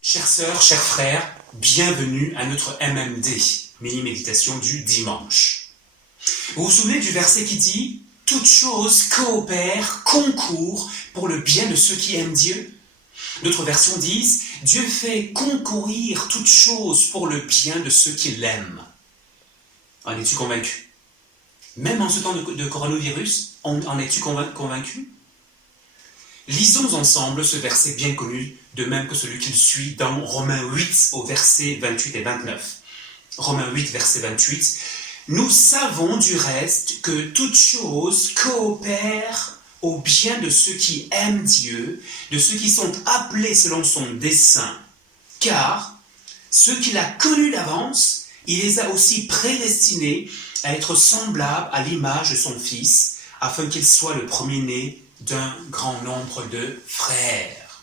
Chères sœurs, chers frères, bienvenue à notre MMD, mini-méditation du dimanche. Vous vous souvenez du verset qui dit « Toutes choses coopèrent, concourent pour le bien de ceux qui aiment Dieu ». D'autres versions disent « Dieu fait concourir toutes choses pour le bien de ceux qui l'aiment ». En es-tu convaincu? Même en ce temps de coronavirus, en es-tu convaincu? Lisons ensemble ce verset bien connu, de même que celui qu'il suit dans Romains 8 au verset 28 et 29. Romains 8, verset 28. « Nous savons du reste que toutes choses coopèrent au bien de ceux qui aiment Dieu, de ceux qui sont appelés selon son dessein. Car ceux qu'il a connus d'avance, il les a aussi prédestinés à être semblables à l'image de son Fils, afin qu'il soit le premier-né d'un grand nombre de frères. »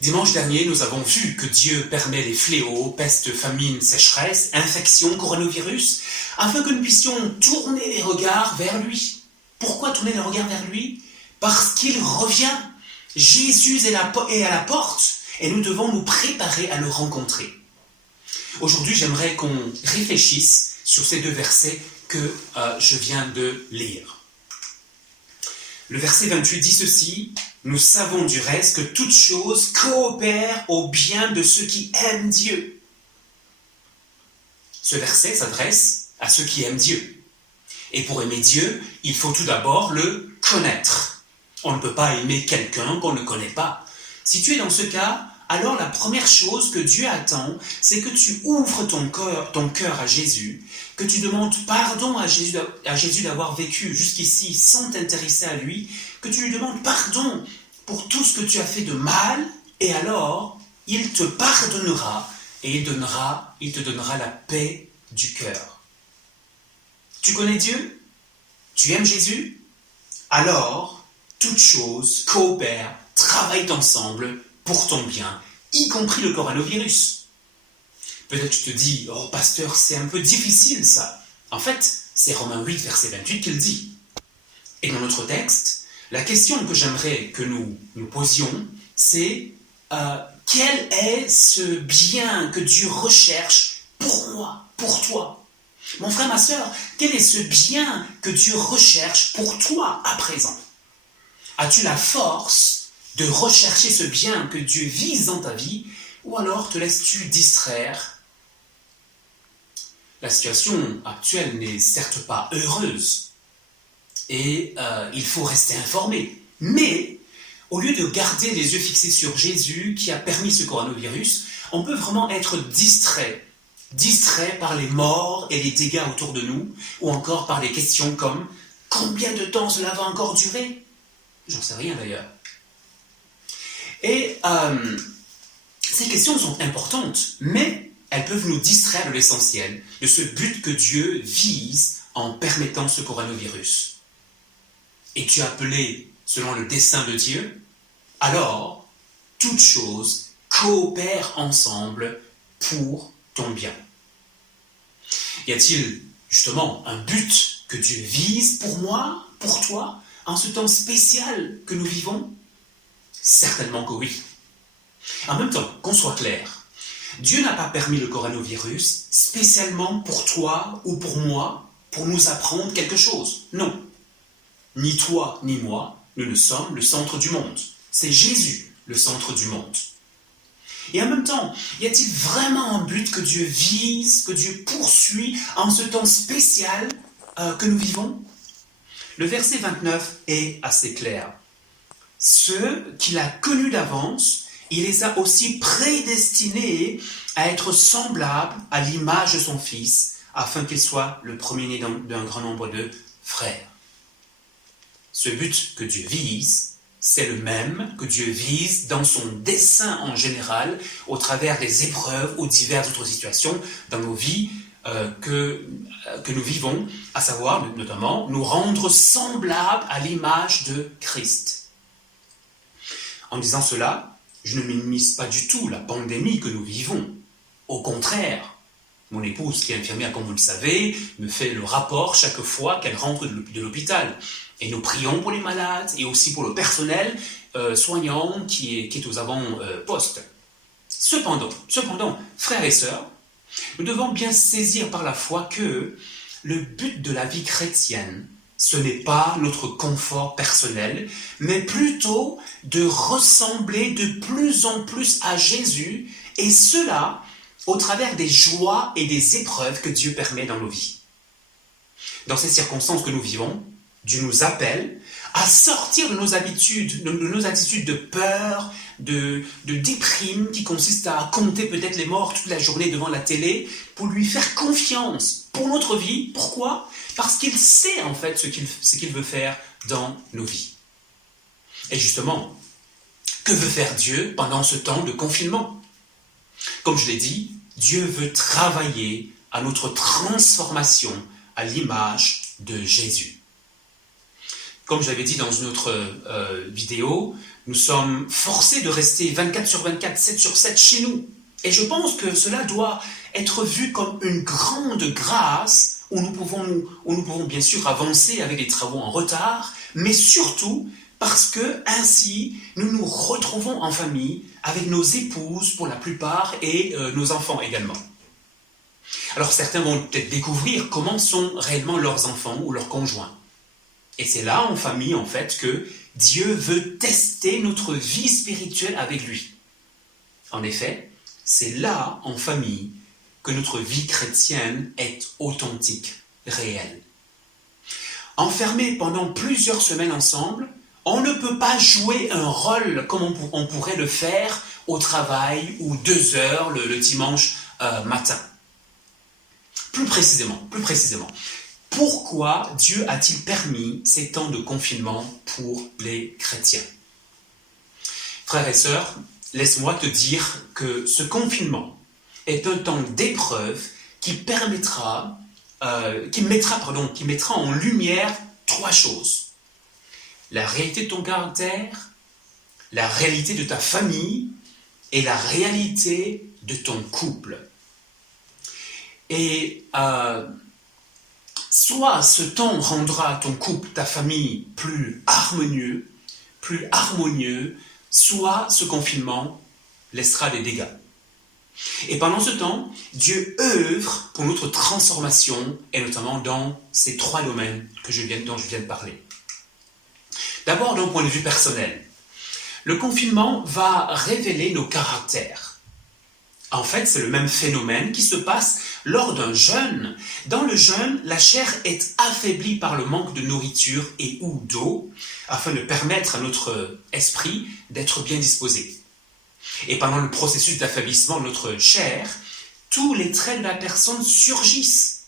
Dimanche dernier, nous avons vu que Dieu permet les fléaux, peste, famine, sécheresse, infection, coronavirus, afin que nous puissions tourner les regards vers lui. Pourquoi tourner les regards vers lui? Parce qu'il revient. Jésus est à la porte et nous devons nous préparer à le rencontrer. Aujourd'hui, j'aimerais qu'on réfléchisse sur ces deux versets que je viens de lire. Le verset 28 dit ceci, « Nous savons du reste que toutes choses coopèrent au bien de ceux qui aiment Dieu. » Ce verset s'adresse à ceux qui aiment Dieu. Et pour aimer Dieu, il faut tout d'abord le connaître. On ne peut pas aimer quelqu'un qu'on ne connaît pas. Si tu es dans ce cas, alors la première chose que Dieu attend, c'est que tu ouvres ton cœur à Jésus, que tu demandes pardon à Jésus d'avoir vécu jusqu'ici sans t'intéresser à lui, que tu lui demandes pardon pour tout ce que tu as fait de mal, et alors il te pardonnera et il te donnera la paix du cœur. Tu connais Dieu? Tu aimes Jésus? Alors, toutes choses coopèrent, travaillent ensemble pour ton bien, y compris le coronavirus. Peut-être tu te dis, oh pasteur, c'est un peu difficile ça. En fait, c'est Romains 8, verset 28 qu'il dit. Et dans notre texte, la question que j'aimerais que nous posions, c'est quel est ce bien que Dieu recherche pour moi, pour toi? Mon frère, ma sœur, quel est ce bien que Dieu recherche pour toi à présent? As-tu la force de rechercher ce bien que Dieu vise dans ta vie, ou alors te laisses-tu distraire? La situation actuelle n'est certes pas heureuse, et il faut rester informé. Mais, au lieu de garder les yeux fixés sur Jésus, qui a permis ce coronavirus, on peut vraiment être distrait par les morts et les dégâts autour de nous, ou encore par les questions comme « Combien de temps cela va encore durer ?» J'en sais rien d'ailleurs. Et ces questions sont importantes, mais elles peuvent nous distraire de l'essentiel, de ce but que Dieu vise en permettant ce coronavirus. Es-tu appelé selon le dessein de Dieu? Alors, toutes choses coopèrent ensemble pour ton bien. Y a-t-il justement un but que Dieu vise pour moi, pour toi, en ce temps spécial que nous vivons? Certainement que oui. En même temps, qu'on soit clair, Dieu n'a pas permis le coronavirus spécialement pour toi ou pour moi, pour nous apprendre quelque chose. Non. Ni toi, ni moi, nous ne sommes le centre du monde. C'est Jésus, le centre du monde. Et en même temps, y a-t-il vraiment un but que Dieu vise, que Dieu poursuit en ce temps spécial que nous vivons? Le verset 29 est assez clair. Ceux qu'il a connus d'avance, il les a aussi prédestinés à être semblables à l'image de son Fils, afin qu'il soit le premier-né d'un grand nombre de frères. Ce but que Dieu vise, c'est le même que Dieu vise dans son dessein en général, au travers des épreuves ou diverses autres situations dans nos vies que nous vivons, à savoir notamment nous rendre semblables à l'image de Christ. En disant cela, je ne minimise pas du tout la pandémie que nous vivons. Au contraire, Mon épouse, qui est infirmière, comme vous le savez, me fait le rapport chaque fois qu'elle rentre de l'hôpital. Et nous prions pour les malades et aussi pour le personnel soignant qui est aux avant-postes. Cependant, frères et sœurs, nous devons bien saisir par la foi que le but de la vie chrétienne, ce n'est pas notre confort personnel, mais plutôt de ressembler de plus en plus à Jésus, et cela au travers des joies et des épreuves que Dieu permet dans nos vies. Dans ces circonstances que nous vivons, Dieu nous appelle à sortir de nos habitudes, de nos attitudes de peur, de déprime qui consiste à compter peut-être les morts toute la journée devant la télé, pour lui faire confiance pour notre vie. Pourquoi ? Parce qu'il sait en fait ce qu'il veut faire dans nos vies. Et justement, que veut faire Dieu pendant ce temps de confinement ? Comme je l'ai dit, Dieu veut travailler à notre transformation à l'image de Jésus. Comme je l'avais dit dans une autre vidéo, nous sommes forcés de rester 24 sur 24, 7 sur 7 chez nous. Et je pense que cela doit être vu comme une grande grâce où nous pouvons bien sûr avancer avec des travaux en retard, mais surtout parce que ainsi nous nous retrouvons en famille avec nos épouses pour la plupart et nos enfants également. Alors certains vont peut-être découvrir comment sont réellement leurs enfants ou leurs conjoints. Et c'est là en famille en fait que Dieu veut tester notre vie spirituelle avec lui. En effet, c'est là en famille que notre vie chrétienne est authentique, réelle. Enfermés pendant plusieurs semaines ensemble, on ne peut pas jouer un rôle comme on pourrait le faire au travail ou 2 heures le dimanche matin. Plus précisément, pourquoi Dieu a-t-il permis ces temps de confinement pour les chrétiens ? Frères et sœurs, laisse-moi te dire que ce confinement est un temps d'épreuve qui mettra en lumière 3 choses. La réalité de ton caractère, la réalité de ta famille et la réalité de ton couple. Et soit ce temps rendra ton couple, ta famille plus harmonieux, soit ce confinement laissera des dégâts. Et pendant ce temps, Dieu œuvre pour notre transformation, et notamment dans ces 3 domaines dont je viens de parler. D'abord, d'un point de vue personnel, le confinement va révéler nos caractères. En fait, c'est le même phénomène qui se passe lors d'un jeûne. Dans le jeûne, la chair est affaiblie par le manque de nourriture et ou d'eau, afin de permettre à notre esprit d'être bien disposé. Et pendant le processus d'affaiblissement de notre chair, tous les traits de la personne surgissent.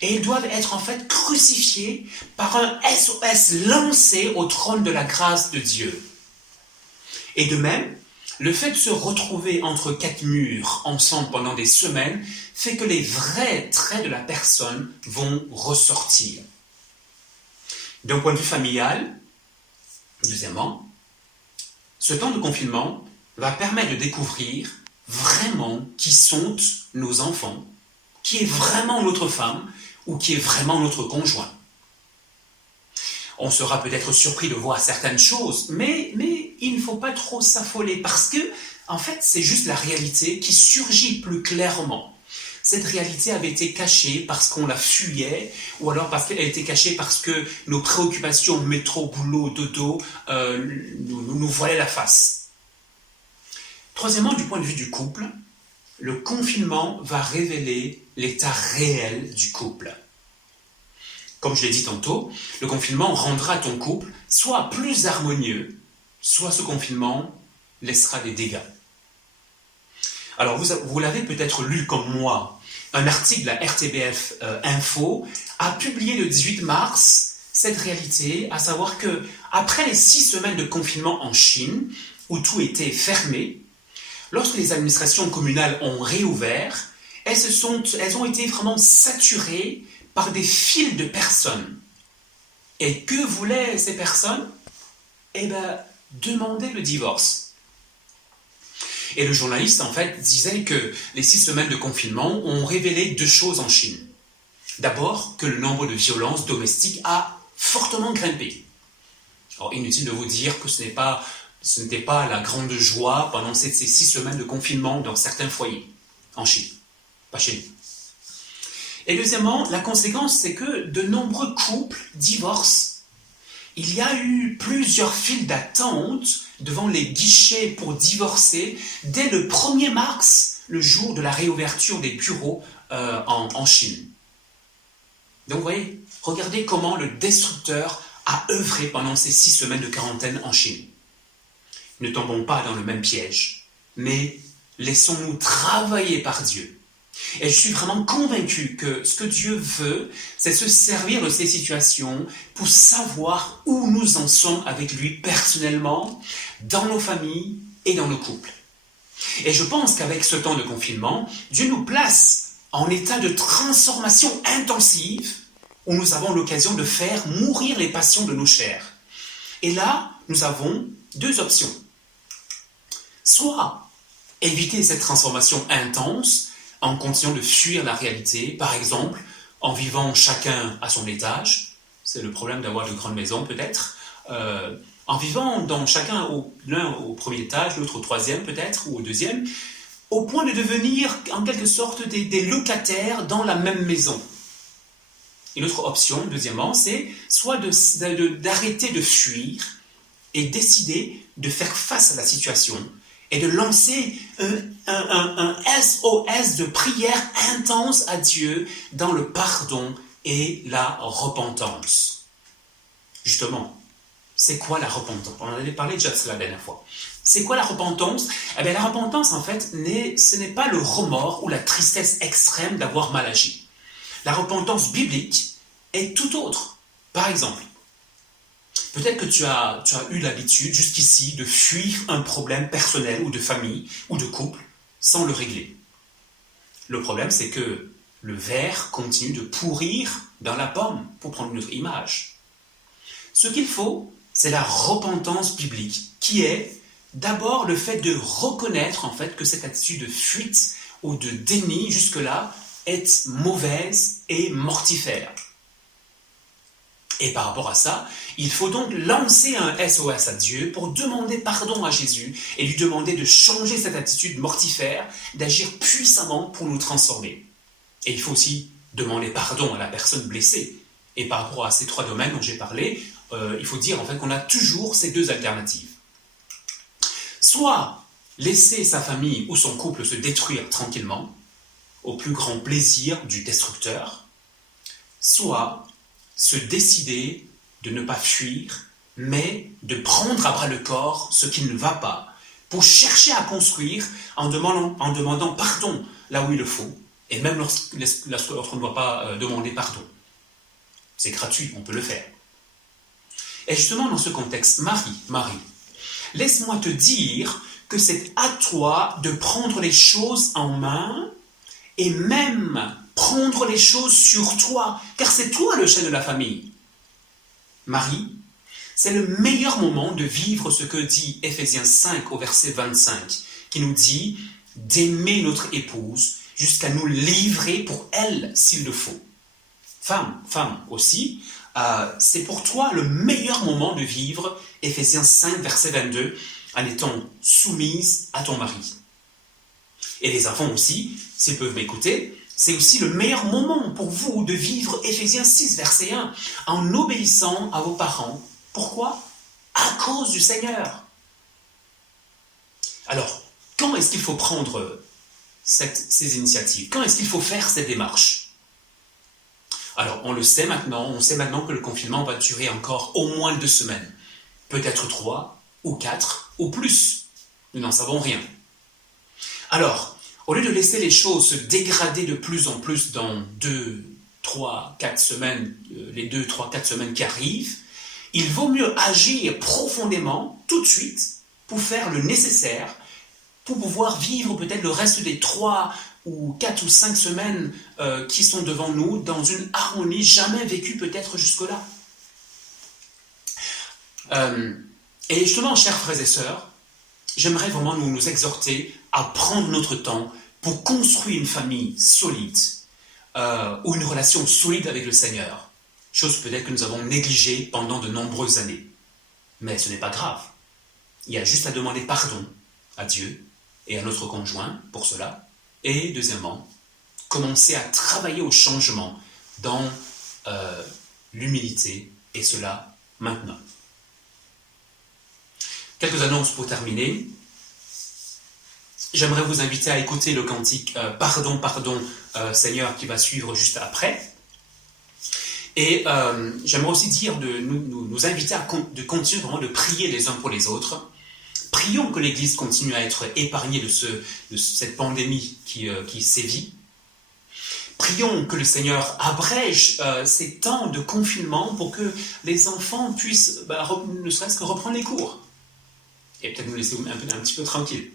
Et ils doivent être en fait crucifiés par un SOS lancé au trône de la grâce de Dieu. Et de même, le fait de se retrouver entre 4 murs ensemble pendant des semaines fait que les vrais traits de la personne vont ressortir. D'un point de vue familial, deuxièmement, ce temps de confinement va permettre de découvrir vraiment qui sont nos enfants, qui est vraiment notre femme ou qui est vraiment notre conjoint. On sera peut-être surpris de voir certaines choses, mais il ne faut pas trop s'affoler parce que, en fait, c'est juste la réalité qui surgit plus clairement. Cette réalité avait été cachée parce qu'on la fuyait, ou alors parce qu'elle a été cachée parce que nos préoccupations, métro, boulot, dodo, nous voilaient la face. Troisièmement, du point de vue du couple, le confinement va révéler l'état réel du couple. Comme je l'ai dit tantôt, le confinement rendra ton couple soit plus harmonieux, soit ce confinement laissera des dégâts. Alors vous l'avez peut-être lu comme moi, un article de la RTBF Info a publié le 18 mars cette réalité, à savoir que après les 6 semaines de confinement en Chine, où tout était fermé, lorsque les administrations communales ont réouvert, elles ont été vraiment saturées par des files de personnes. Et que voulaient ces personnes ? Demander le divorce. Et le journaliste, en fait, disait que les 6 semaines de confinement ont révélé 2 choses en Chine. D'abord, que le nombre de violences domestiques a fortement grimpé. Alors, inutile de vous dire que ce n'était pas la grande joie pendant ces 6 semaines de confinement dans certains foyers en Chine, pas chez nous. Et deuxièmement, la conséquence, c'est que de nombreux couples divorcent. Il y a eu plusieurs files d'attente devant les guichets pour divorcer dès le 1er mars, le jour de la réouverture des bureaux en Chine. Donc vous voyez, regardez comment le destructeur a œuvré pendant ces 6 semaines de quarantaine en Chine. Ne tombons pas dans le même piège, mais laissons-nous travailler par Dieu. Et je suis vraiment convaincu que ce que Dieu veut, c'est se servir de ces situations pour savoir où nous en sommes avec lui personnellement, dans nos familles et dans nos couples. Et je pense qu'avec ce temps de confinement, Dieu nous place en état de transformation intensive où nous avons l'occasion de faire mourir les passions de nos chairs. Et là, nous avons 2 options. Soit éviter cette transformation intense en continuant de fuir la réalité, par exemple, en vivant chacun à son étage, c'est le problème d'avoir de grandes maisons peut-être, en vivant chacun l'un au 1er étage, l'autre au 3e peut-être, ou au 2e, au point de devenir en quelque sorte des locataires dans la même maison. Et l'autre option, deuxièmement, c'est soit d'arrêter de fuir et décider de faire face à la situation et de lancer un SOS de prière intense à Dieu dans le pardon et la repentance. Justement, c'est quoi la repentance? On en avait parlé déjà de cela la dernière fois. C'est quoi la repentance? Eh bien, la repentance, en fait, ce n'est pas le remords ou la tristesse extrême d'avoir mal agi. La repentance biblique est tout autre. Par exemple, peut-être que tu as eu l'habitude jusqu'ici de fuir un problème personnel ou de famille ou de couple sans le régler. Le problème, c'est que le verre continue de pourrir dans la pomme, pour prendre une autre image. Ce qu'il faut, c'est la repentance biblique, qui est d'abord le fait de reconnaître en fait que cette attitude de fuite ou de déni jusque-là est mauvaise et mortifère. Et par rapport à ça, il faut donc lancer un SOS à Dieu pour demander pardon à Jésus et lui demander de changer cette attitude mortifère, d'agir puissamment pour nous transformer. Et il faut aussi demander pardon à la personne blessée. Et par rapport à ces 3 domaines dont j'ai parlé, il faut dire en fait qu'on a toujours ces 2 alternatives. Soit laisser sa famille ou son couple se détruire tranquillement, au plus grand plaisir du destructeur, soit se décider de ne pas fuir, mais de prendre à bras le corps ce qui ne va pas, pour chercher à construire en demandant pardon là où il le faut, et même lorsqu'on ne doit pas demander pardon. C'est gratuit, on peut le faire. Et justement, dans ce contexte, Marie, laisse-moi te dire que c'est à toi de prendre les choses en main et même prendre les choses sur toi, car c'est toi le chef de la famille. Marie, c'est le meilleur moment de vivre ce que dit Éphésiens 5 au verset 25, qui nous dit d'aimer notre épouse jusqu'à nous livrer pour elle s'il le faut. Femme aussi, c'est pour toi le meilleur moment de vivre Éphésiens 5 verset 22 en étant soumise à ton mari. Et les enfants aussi, s'ils peuvent m'écouter, c'est aussi le meilleur moment pour vous de vivre Éphésiens 6 verset 1 en obéissant à vos parents. Pourquoi? À cause du Seigneur. Alors, quand est-ce qu'il faut prendre ces initiatives? Quand est-ce qu'il faut faire cette démarche? Alors, on sait maintenant que le confinement va durer encore au moins 2 semaines. Peut-être 3 ou 4 ou plus. Nous n'en savons rien. Alors, au lieu de laisser les choses se dégrader de plus en plus dans 2, 3, 4 semaines, les 2, 3, 4 semaines qui arrivent, il vaut mieux agir profondément, tout de suite, pour faire le nécessaire, pour pouvoir vivre peut-être le reste des 3 ou 4 ou 5 semaines qui sont devant nous dans une harmonie jamais vécue peut-être jusque-là. Et justement, chers frères et sœurs, j'aimerais vraiment nous exhorter à prendre notre temps pour construire une famille solide ou une relation solide avec le Seigneur. Chose peut-être que nous avons négligée pendant de nombreuses années. Mais ce n'est pas grave. Il y a juste à demander pardon à Dieu et à notre conjoint pour cela. Et deuxièmement, commencer à travailler au changement dans l'humilité, et cela maintenant. Quelques annonces pour terminer. J'aimerais vous inviter à écouter le cantique « Pardon, pardon, Seigneur » qui va suivre juste après. Et j'aimerais aussi dire de nous inviter de continuer vraiment de prier les uns pour les autres. Prions que l'Église continue à être épargnée de cette pandémie qui sévit. Prions que le Seigneur abrège ces temps de confinement pour que les enfants puissent, ne serait-ce que reprendre les cours. Et peut-être nous laisser un petit peu tranquille.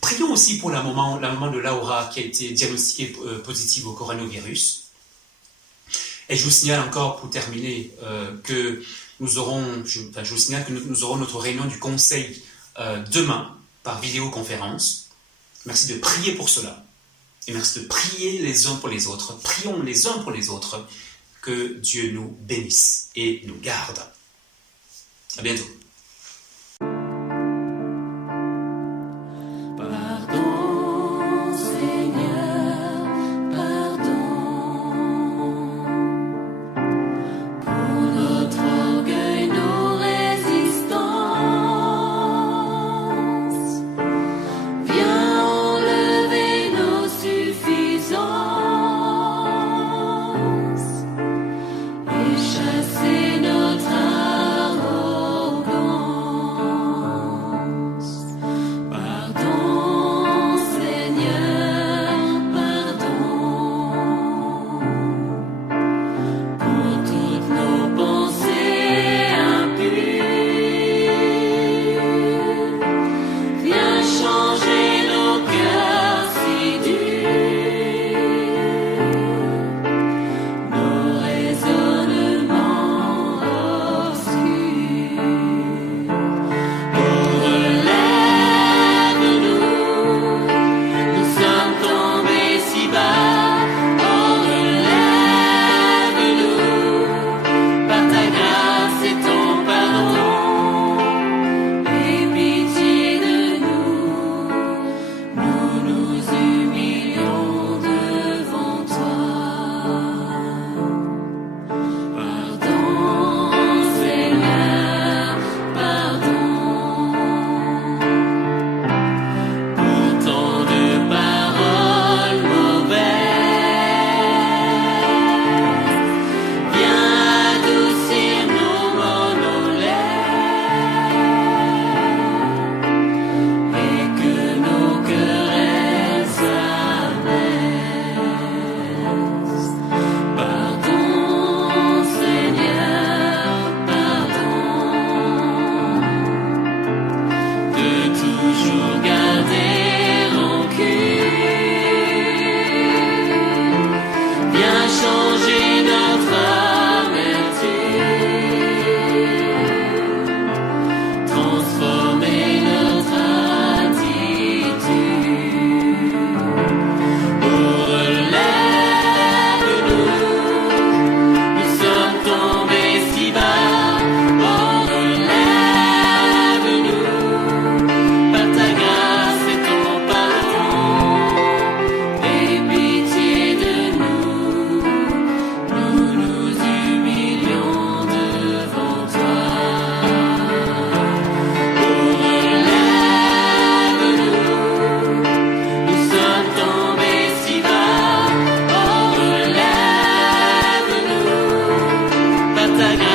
Prions aussi pour la maman de Laura qui a été diagnostiquée positive au coronavirus. Et je vous signale encore pour terminer que nous aurons notre réunion du conseil demain par vidéoconférence. Merci de prier pour cela. Et merci de prier les uns pour les autres. Prions les uns pour les autres. Que Dieu nous bénisse et nous garde. À bientôt. ta grâce.